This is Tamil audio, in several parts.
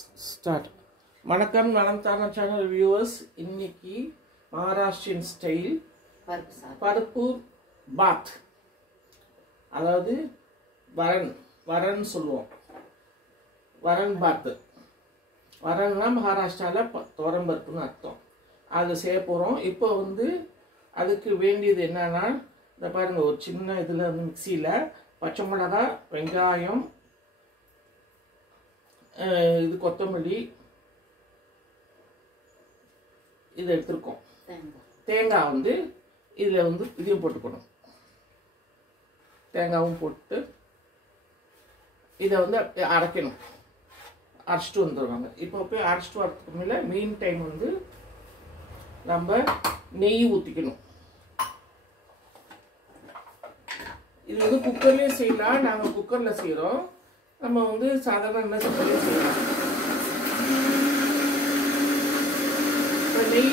ஸ்டார்ட். வணக்கம் நலம்தான சேனல் வியூவர்ஸ். இன்னைக்கு மகாராஷ்டிரியன் ஸ்டைல் பருப்பு பாத், அதாவது வரன் சொல்லுவோம். வரன் பாத்து, வரன்னா மகாராஷ்டிராவில் தோரம் பருப்புன்னு அர்த்தம். அதை செய்ய போகிறோம். இப்போ அதுக்கு வேண்டியது என்னன்னா, இந்த பாருங்க, ஒரு சின்ன இதில் மிக்சியில் பச்சை மிளகாய், வெங்காயம், இது கொத்தமல்லி, இது எடுத்துருக்கோம். தேங்காய் இதில் இதையும் போட்டுக்கணும். தேங்காயும் போட்டு இதை அரைக்கணும். அரைச்சிட்டு வந்துடுவாங்க. இப்போ போய் அரைச்சிட்டு வரதுக்கு மேலே மீன் டைம் நம்ம நெய் ஊற்றிக்கணும். இது குக்கர்லேயும் செய்யலாம். நாங்கள் குக்கரில் செய்கிறோம். நம்ம சாதாரண என்ன சமையலே செய்யலாம். இப்போ நெய்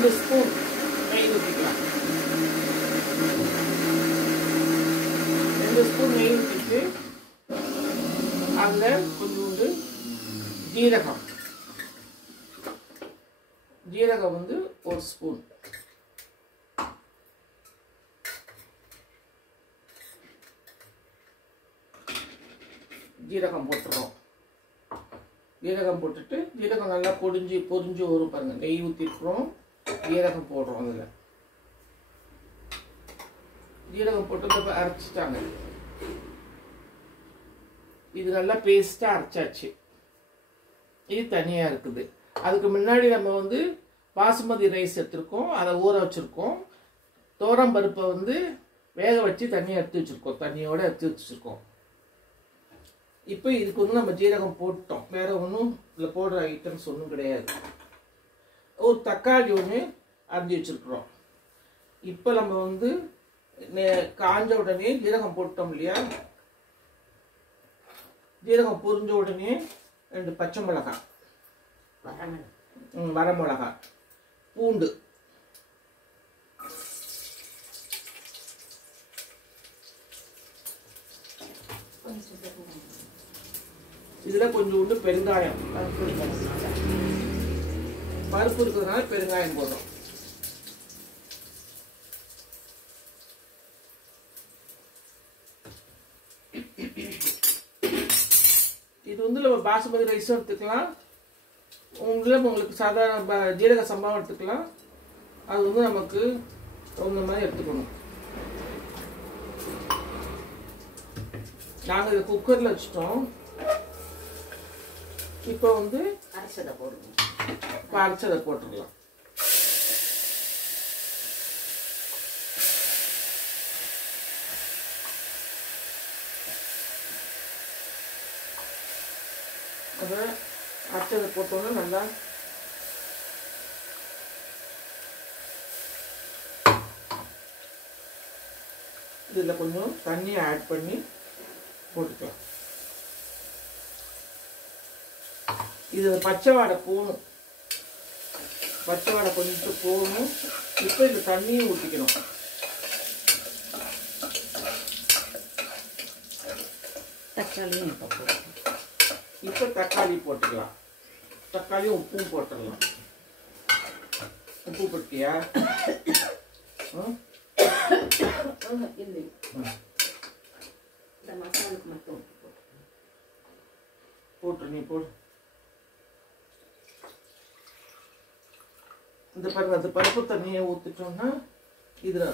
2 ஸ்பூன் நெய் ஊற்றிக்கலாம். 2 ஸ்பூன் நெய் ஊற்றிட்டு அதில் கொஞ்சோண்டு ஜீரகம் 1 ஸ்பூன், ஜீரகம் போட்டுறோம். ஜீரகம் போட்டுட்டு ஜீரகம் நல்லா பொரிஞ்சு வரும் பாருங்க. நெய் ஊற்றிருக்கிறோம், ஜீரகம் போடுறோம். அதில் ஜீரகம் போட்டு அரைச்சிட்டாங்க. இது நல்லா பேஸ்ட்டாக அரைச்சாச்சு. இது தனியாக இருக்குது. அதுக்கு முன்னாடி நம்ம பாசுமதி ரைஸ் எடுத்துருக்கோம். அதை ஊற வச்சுருக்கோம். தோரம் பருப்பை வேக வச்சு தண்ணியை எடுத்து வச்சுருக்கோம். தண்ணியோடு எடுத்து வச்சுருக்கோம். இப்போ இதுக்கு நம்ம ஜீரகம் போட்டோம். வேற ஒன்றும் இதில் போடுற ஐட்டம்ஸ் ஒன்றும் கிடையாது. ஒரு தக்காளி ஒன்று அரிஞ்சு வச்சுருக்குறோம். இப்போ நம்ம காஞ்ச உடனே ஜீரகம் போட்டோம் இல்லையா, ஜீரகம் பொரிஞ்ச உடனே 2 பச்சை மிளகாய், வரமிளகாய், பூண்டு, இதுல கொஞ்சோண்டு பெருங்காயம், பருப்பு இருக்கிறதுனால பெருங்காயம் போடுறோம். இது நம்ம பாசுமதி ரைஸும் எடுத்துக்கலாம். உங்களுக்கு சாதாரண ஜீரக சம்பாவும் எடுத்துக்கலாம். அது நமக்கு தகுந்த மாதிரி எடுத்துக்கணும். நாங்கள் இதை குக்கரில் வச்சுட்டோம். இப்போ அரைச்சதை போட்டுடலாம். அதை அரைச்சதை போட்டோன்னா நல்லா இதில் கொஞ்சம் தண்ணியை ஆட் பண்ணி போட்டுக்கலாம். இது பச்சை வாடை போகணும். பச்சை வாடை கொஞ்சம் போகணும். இப்போ இந்த தண்ணியும் ஊற்றிக்கணும். தக்காளியும் இப்போ தக்காளி போட்டுக்கலாம். தக்காளியும் உப்பும் போட்டுடலாம். உப்பு போட்டியா? இந்த மசாலுக்கு மட்டும் போட்டு நீ போடு. இந்த பாருங்க, அந்த பருப்பு தண்ணியை ஊற்றிட்டோம்னா இதுல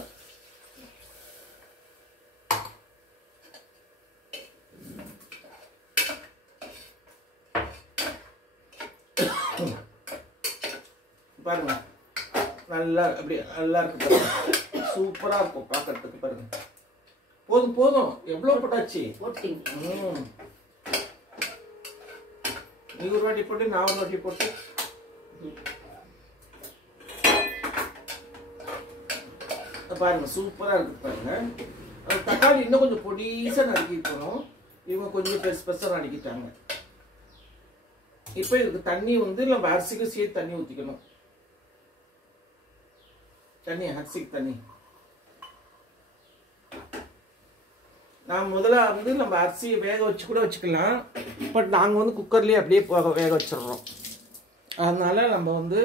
பாருங்க நல்லா அப்படி நல்லா இருக்கு பாருங்க. சூப்பரா இருக்கும் பார்க்கறதுக்கு. பாருங்க, போதும். எவ்வளவு போட்டாச்சு? நீ ஒரு வாட்டி போட்டு, நான் ஒரு வாட்டி போட்டு. பாருங்க, சூப்பரா இருக்கு பாருங்க. தக்காளி இன்னும் கொஞ்சம் பொடிசா நறுக்கிக்கணும். இவங்க கொஞ்சம் பெருசா நறுக்கிட்டாங்க. இப்போ இதுக்கு தண்ணி நம்ம அரிசிக்கு சேர்த்து தண்ணி ஊற்றிக்கணும். அரிசிக்கு தண்ணி நான் முதல்ல வந்து நம்ம அரிசியை வேக வச்சு கூட வச்சுக்கலாம். பட் நாங்கள் வந்து குக்கர்லேயே அப்படியே வேக வச்சிடுறோம். அதனால நம்ம வந்து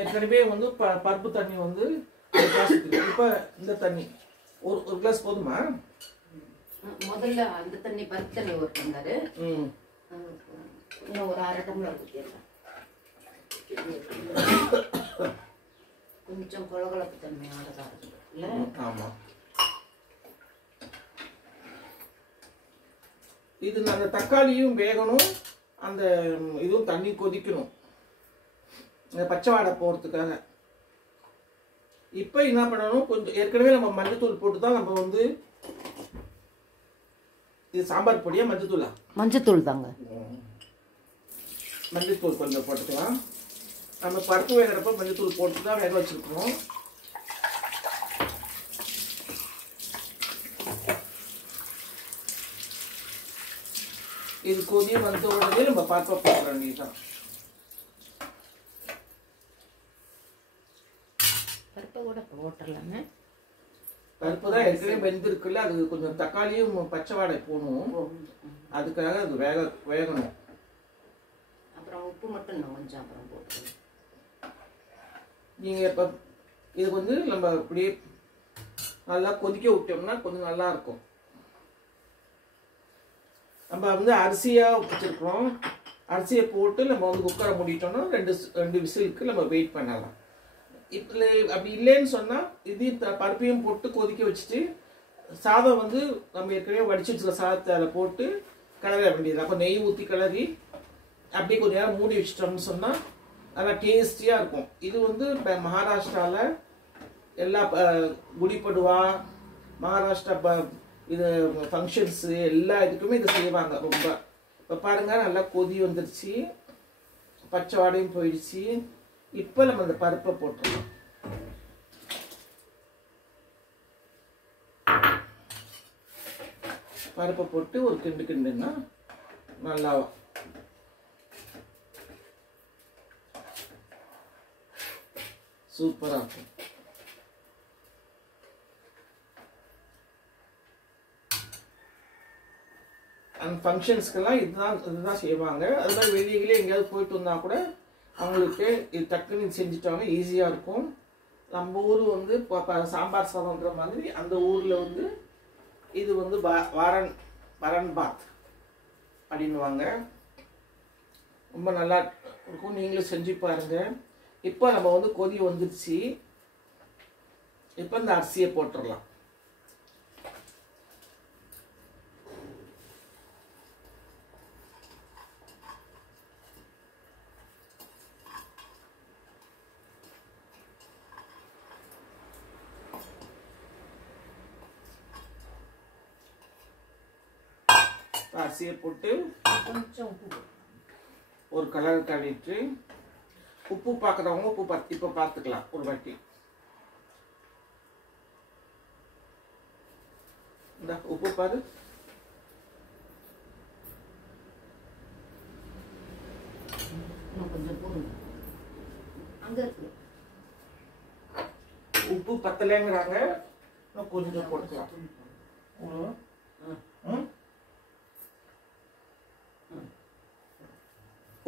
ஏற்கனவே வந்து பருப்பு தண்ணி வந்து இப்போ இந்த தண்ணி ஒரு கிளாஸ் போதுமா? முதல்ல அந்த தண்ணி பருப்பு தண்ணி ஒரு டம்ளர், இன்னும் ஒரு 1/2 டம்ளர் ஊற்றிடலாம். கொஞ்சம் கொழகொழப்பு தன்மையோட தான் இருக்குது இல்லை? ஆமாம். இது அந்த தக்காளியும் வேகணும், அந்த இதுவும் தண்ணி கொதிக்கணும் இந்த பச்சை வாடை போகிறதுக்காக. இப்போ என்ன பண்ணணும், கொஞ்சம் ஏற்கனவே நம்ம மஞ்சத்தூள் போட்டு தான் நம்ம வந்து இது சாம்பார் பொடியா மஞ்சத்தூளா? மஞ்சத்தூள் தாங்க. மஞ்சத்தூள் கொஞ்சம் போட்டுக்கலாம். நம்ம பருப்பு வேகிறப்ப மஞ்சத்தூள் போட்டு தான் வேக வச்சுருக்கணும். இது கொதி வந்த உடனே நம்ம பருப்பை போட்டுற வேண்டியதுதான். பருப்பை கூட போட்டுடலாமே. பருப்பு தான் ஏற்கனவே வெந்திருக்குல்ல, அது கொஞ்சம் தக்காளியும் பச்சை வாடை போகணும், அதுக்காக அது வேகணும். அப்புறம் உப்பு மட்டும் நான் கொஞ்சம் அப்புறம் போட்டுருவேன். நீங்கள் இப்போ இது வந்து நம்ம அப்படியே நல்லா கொதிக்க விட்டோம்னா கொஞ்சம் நல்லா இருக்கும். நம்ம வந்து அரிசியாக வச்சுருக்கிறோம், அரிசியை போட்டு நம்ம வந்து குக்கரை மூடிட்டோம்னா 2 விசிலுக்கு நம்ம வெயிட் பண்ணலாம். இப்போ அப்படி இல்லைன்னு சொன்னால் இதையும் பருப்பையும் போட்டு கொதிக்க வச்சுட்டு சாதம் வந்து நம்ம ஏற்கனவே வடிச்சு வச்சுருக்க சாதத்தை அதில் போட்டு கிளற வேண்டியது. அப்போ நெய் ஊற்றி கிளறி அப்படியே கொஞ்சம் நேரம் மூடி வச்சிட்டோம்னு சொன்னால் நல்லா டேஸ்டியாக இருக்கும். இது வந்து இப்போ மகாராஷ்டிராவில் எல்லா குடிபடுவா மகாராஷ்டிரா இது ஃபங்க்ஷன்ஸு எல்லா இதுக்குமே இதை செய்வாங்க ரொம்ப. இப்போ பாருங்கள் நல்லா கொதி வந்துருச்சு, பச்சை வாடையும் போயிடுச்சு. இப்போ நம்ம அந்த பருப்பை போட்டுருவோம். பருப்பை போட்டு ஒரு கிண்டுன்னா நல்லா சூப்பராக இருக்கும். அந்த ஃபங்க்ஷன்ஸ்க்கெல்லாம் இதுதான் செய்வாங்க. அது மாதிரி வெளியிலே எங்கேயாவது போயிட்டு வந்தால் கூட அவங்களுக்கு இது டக்குன்னு செஞ்சுட்டாங்க, ஈஸியாக இருக்கும். நம்ம ஊர் வந்து சாம்பார் சாதம்ன்ற மாதிரி அந்த ஊரில் வந்து இது வந்து வரன் பாத் அப்படின்வாங்க. ரொம்ப நல்லா இருக்கும், நீங்களும் செஞ்சு பாருங்கள். இப்போ நம்ம வந்து கொதி வந்துடுச்சு. இப்போ இந்த அரிசியை போட்டுடலாம். அரிசியை போட்டு கொஞ்சம் உப்பு ஒரு கலர் காட்டிட்டு உப்பு பார்க்குறவங்க உப்பு இப்போ பார்த்துக்கலாம் ஒரு வாட்டி. இந்த உப்பு பாரு, கொஞ்சம் போடுங்க. அங்கே இருக்கு உப்பு பத்தலைங்கிறாங்க, கொஞ்சம் போட்டுக்கலாம்.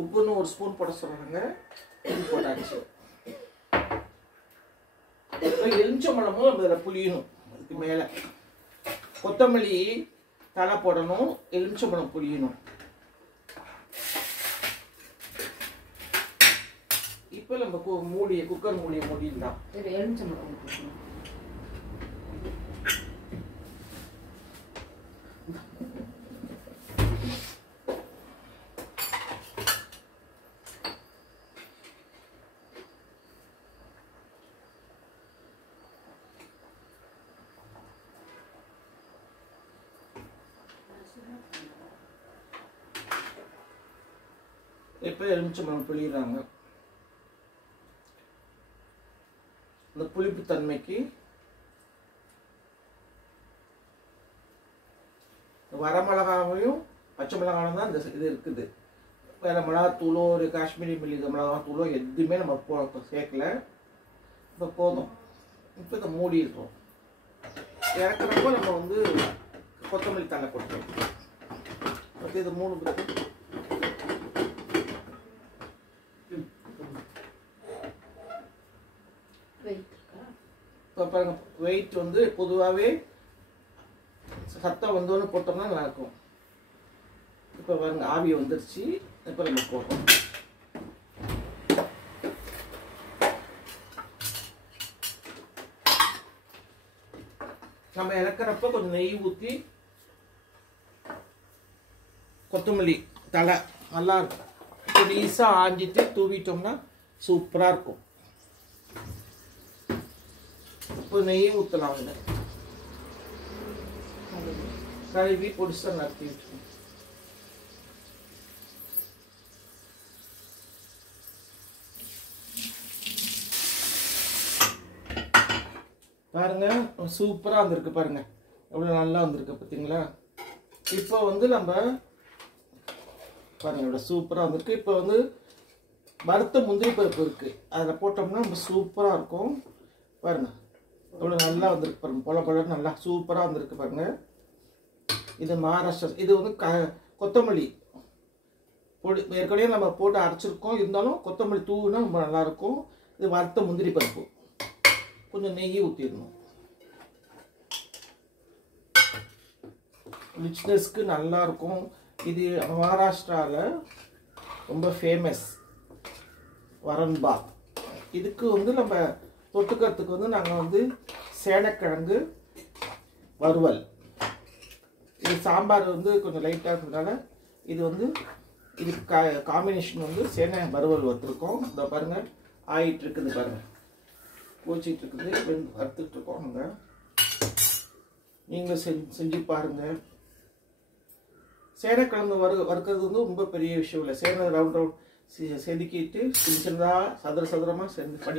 உப்புன்னு ஒரு ஸ்பூன் போட சொல்றாங்க, போட்டாச்சு. எலுமிச்சம்பழமும் நம்ம இதில் புளியணும். அதுக்கு மேலே கொத்தமல்லி தலை போடணும், எலுமிச்சம்பழம் புளியணும். இப்போ நம்ம குக்கர் மூடியை மூடிடலாம். எலுமிச்சம்பழம் இப்போ எலுமிச்சம்பழம் புளியிறாங்க. இந்த புளிப்பு தன்மைக்கு வரமிளகாவையும் பச்சை மிளகாவும் தான் இந்த இது இருக்குது. வேறு மிளகாத்தூளோ ஒரு காஷ்மீரி மிளகாத்தூளோ எதுவுமே நம்ம சேர்க்கல. இப்போ போதும். இப்போ இதை மூடி இருக்கோம். இறக்குறப்போ நம்ம வந்து கொத்தமல்லி தழை போட்டுருவோம். ஓகே, இது 3 பிறகு இப்போ பாருங்க, வெயிட் வந்து பொதுவாகவே சத்தம் வந்தோன்னு போட்டோம்னா நல்லாயிருக்கும். இப்போ பாருங்க ஆவி வந்துருச்சு. இப்போ நம்ம போடுறோம். நம்ம இறக்குறப்ப கொஞ்சம் நெய் ஊற்றி கொத்தமல்லி தழை நல்லா பொடிசாக ஆஞ்சிட்டு தூவிட்டோம்னா சூப்பராக இருக்கும். இப்போ நெய் ஊற்றலாம். வந்து கழுவி பொடிசாக நறுக்கி வச்சுக்கணும். பாருங்க சூப்பராக வந்திருக்கு. பாருங்க எவ்வளோ நல்லா வந்திருக்கு பார்த்தீங்களா. இப்போ வந்து நம்ம பாருங்க இவ்வளோ சூப்பராக வந்திருக்கு. இப்போ வந்து வறுத்த முந்திரி பருப்பு இருக்குது, அதில் போட்டோம்னா நம்ம சூப்பராக இருக்கும். பாருங்க எவ்வளோ நல்லா வந்திருக்கு பாருங்க. பொல பொலன்னு நல்லா சூப்பராக வந்திருக்கு பாருங்க. இது மகாராஷ்டிரா. இது வந்து கொத்தமல்லி பொடி ஏற்கனவே நம்ம போட்டு அரைச்சிருக்கோம். இருந்தாலும் கொத்தமல்லி தூவுனா ரொம்ப நல்லாயிருக்கும். இது வறுத்த முந்திரி பருப்பு. கொஞ்சம் நெய் ஊற்றிடணும். ரிச்னஸ்க்கு நல்லாயிருக்கும். இது மகாராஷ்டிராவில் ரொம்ப ஃபேமஸ் வரன்பாத். இதுக்கு வந்து நம்ம தொட்டுக்கிறதுக்கு வந்து நாங்கள் வந்து சேனக்கிழங்கு வறுவல். இது சாம்பார் வந்து கொஞ்சம் லைட்டாக இருக்கிறதுனால இது வந்து இதுக்கு காம்பினேஷன் வந்து சேனை வறுவல் வறுத்துருக்கோம். இதை பாருங்கள் ஆயிட்டு இருக்குது பாருங்கள், கோச்சிட்டு இருக்குது, வறுத்துட்டு இருக்கோம். நாங்கள் நீங்கள் செஞ்சு பாருங்கள். சேனைக்கிழங்கு வறுக்கிறது வந்து ரொம்ப பெரிய விஷயம் இல்லை. சேனை ரவுண்ட் செதுக்கிட்டு சின்ன சின்னதாக சதுரமாக செஞ்சு பண்ணி